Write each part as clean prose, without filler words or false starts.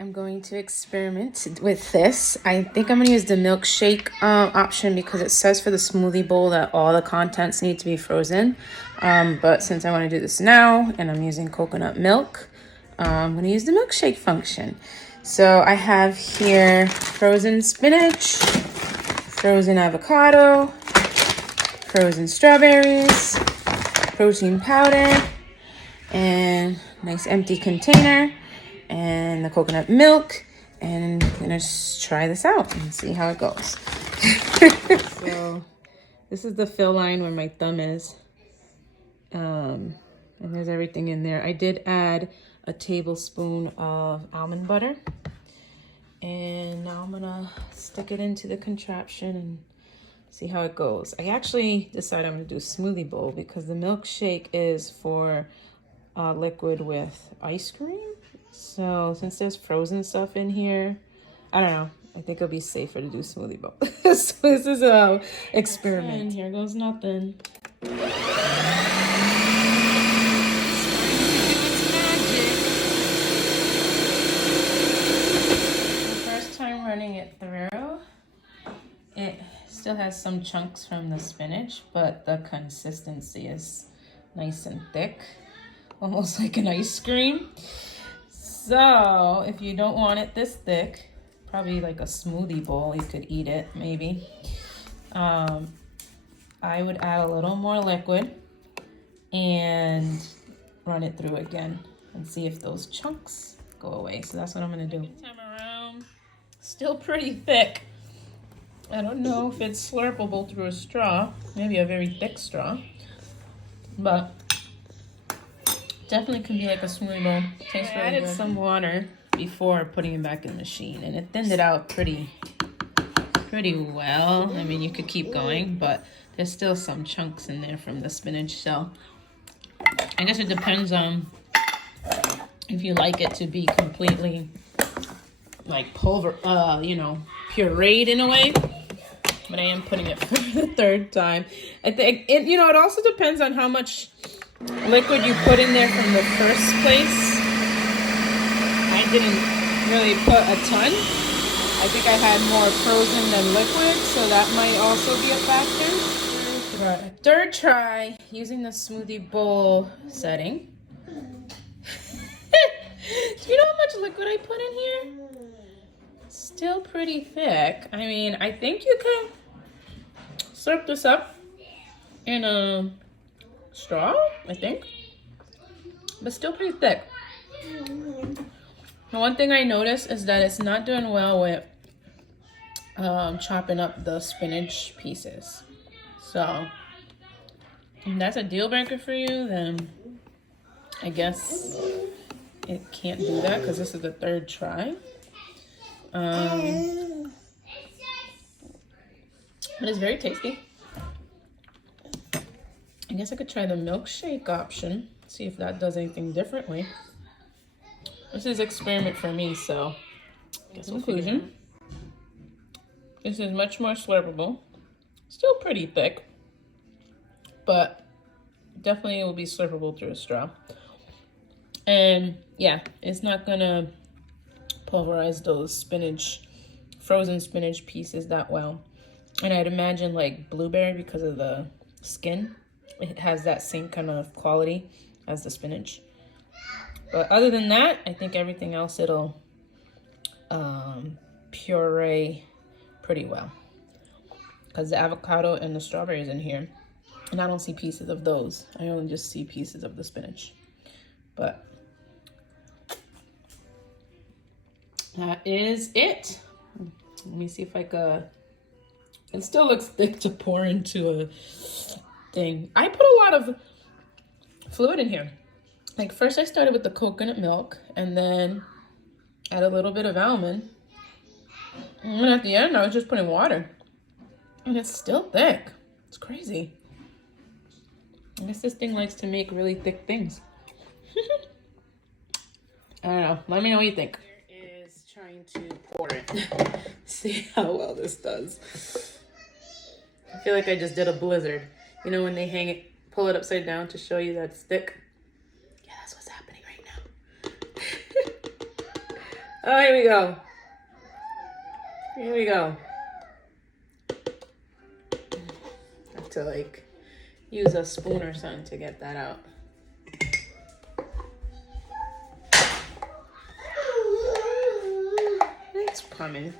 I'm going to experiment with this. I think I'm going to use the milkshake option because it says for the smoothie bowl that all the contents need to be frozen. But since I want to do this now and I'm using coconut milk, I'm going to use the milkshake function. So I have here frozen spinach, frozen avocado, frozen strawberries, protein powder, and nice empty container, and the coconut milk, and I'm gonna try this out and see how it goes. So this is the fill line where my thumb is, and there's everything in there. I did add a tablespoon of almond butter, and now I'm gonna stick it into the contraption and see how it goes. I actually decided I'm gonna do a smoothie bowl because the milkshake is for liquid with ice cream. So since there's frozen stuff in here, I don't know. I think it'll be safer to do smoothie bowl. So this is a experiment. And here goes nothing. First time running it through, it still has some chunks from the spinach, but the consistency is nice and thick, almost like an ice cream. So if you don't want it this thick, probably like a smoothie bowl, you could eat it maybe. I would add a little more liquid and run it through again and see if those chunks go away. So that's what I'm gonna do. Time around, still pretty thick. I don't know if it's slurpable through a straw, maybe a very thick straw, but definitely can be like a smoothie bowl. Tastes really good. I added some water before putting it back in the machine, and it thinned it out pretty well. I mean, you could keep going, but there's still some chunks in there from the spinach. So I guess it depends on if you like it to be completely like pureed in a way. But I am putting it for the third time. I think it also depends on how much liquid you put in there from the first place. I didn't really put a ton. I think I had more frozen than liquid, so that might also be a factor. Third try using the smoothie bowl setting. Do you know how much liquid I put in here? Still pretty thick. I mean, I think you can slurp this up in a straw, I think, but still pretty thick. The one thing I noticed is that it's not doing well with chopping up the spinach pieces. So if that's a deal breaker for you, then I guess it can't do that because this is the third try. But it's very tasty. I guess I could try the milkshake option, see if that does anything differently. This is experiment for me, so conclusion. This is much more slurpable. Still pretty thick, but definitely will be slurpable through a straw. And yeah, it's not gonna pulverize those frozen spinach pieces that well. And I'd imagine like blueberry, because of the skin, it has that same kind of quality as the spinach. But other than that, I think everything else it'll puree pretty well. Because the avocado and the strawberries in here, and I don't see pieces of those. I only just see pieces of the spinach. But that is it. Let me see if I could. It still looks thick to pour into a thing. I put a lot of fluid in here. Like first I started with the coconut milk and then add a little bit of almond. And then at the end I was just putting water. And it's still thick. It's crazy. I guess this thing likes to make really thick things. I don't know. Let me know what you think. Here is trying to pour it. See how well this does. I feel like I just did a blizzard. You know when they hang it, pull it upside down to show you that it's thick? Yeah, that's what's happening right now. Oh, here we go. Here we go. Have to like use a spoon or something to get that out. It's coming.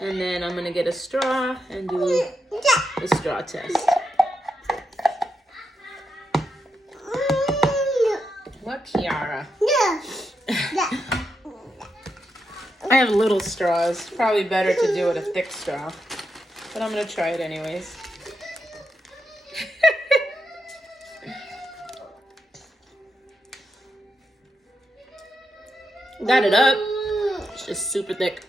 And then I'm gonna get a straw and do the straw test. What, Kiara? I have little straws. Probably better to do with a thick straw. But I'm gonna try it anyways. Got it up. It's just super thick.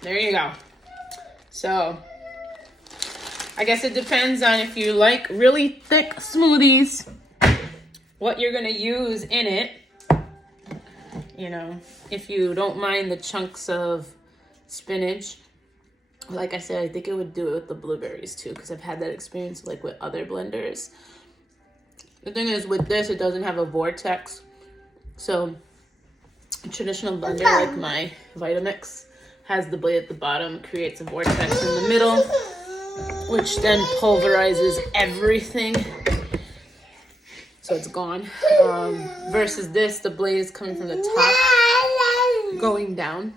There you go. So, I guess it depends on if you like really thick smoothies, what you're gonna use in it. You know, if you don't mind the chunks of spinach, like I said, I think it would do it with the blueberries too, because I've had that experience like with other blenders. The thing is with this, it doesn't have a vortex. So a traditional blender like my Vitamix has the blade at the bottom, creates a vortex in the middle, which then pulverizes everything. So it's gone. Versus this, the blade is coming from the top, going down.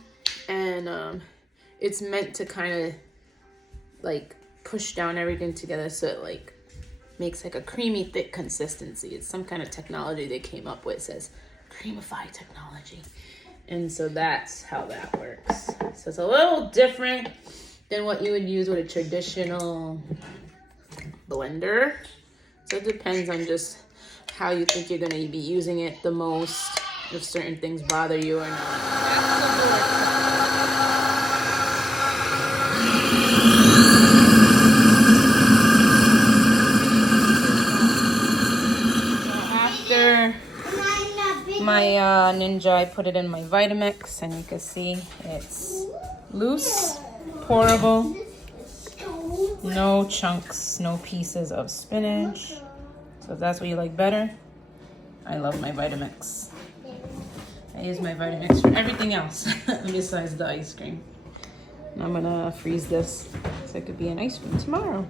And it's meant to kind of like push down everything together so it like makes like a creamy, thick consistency. It's some kind of technology they came up with. It says Creamify technology. And so that's how that works. So it's a little different than what you would use with a traditional blender. So it depends on just how you think you're gonna be using it the most, if certain things bother you or not. My Ninja, I put it in my Vitamix, and you can see it's loose, pourable, no chunks, no pieces of spinach. So if that's what you like better, I love my Vitamix. I use my Vitamix for everything else besides the ice cream. And I'm gonna freeze this so it could be an ice cream tomorrow.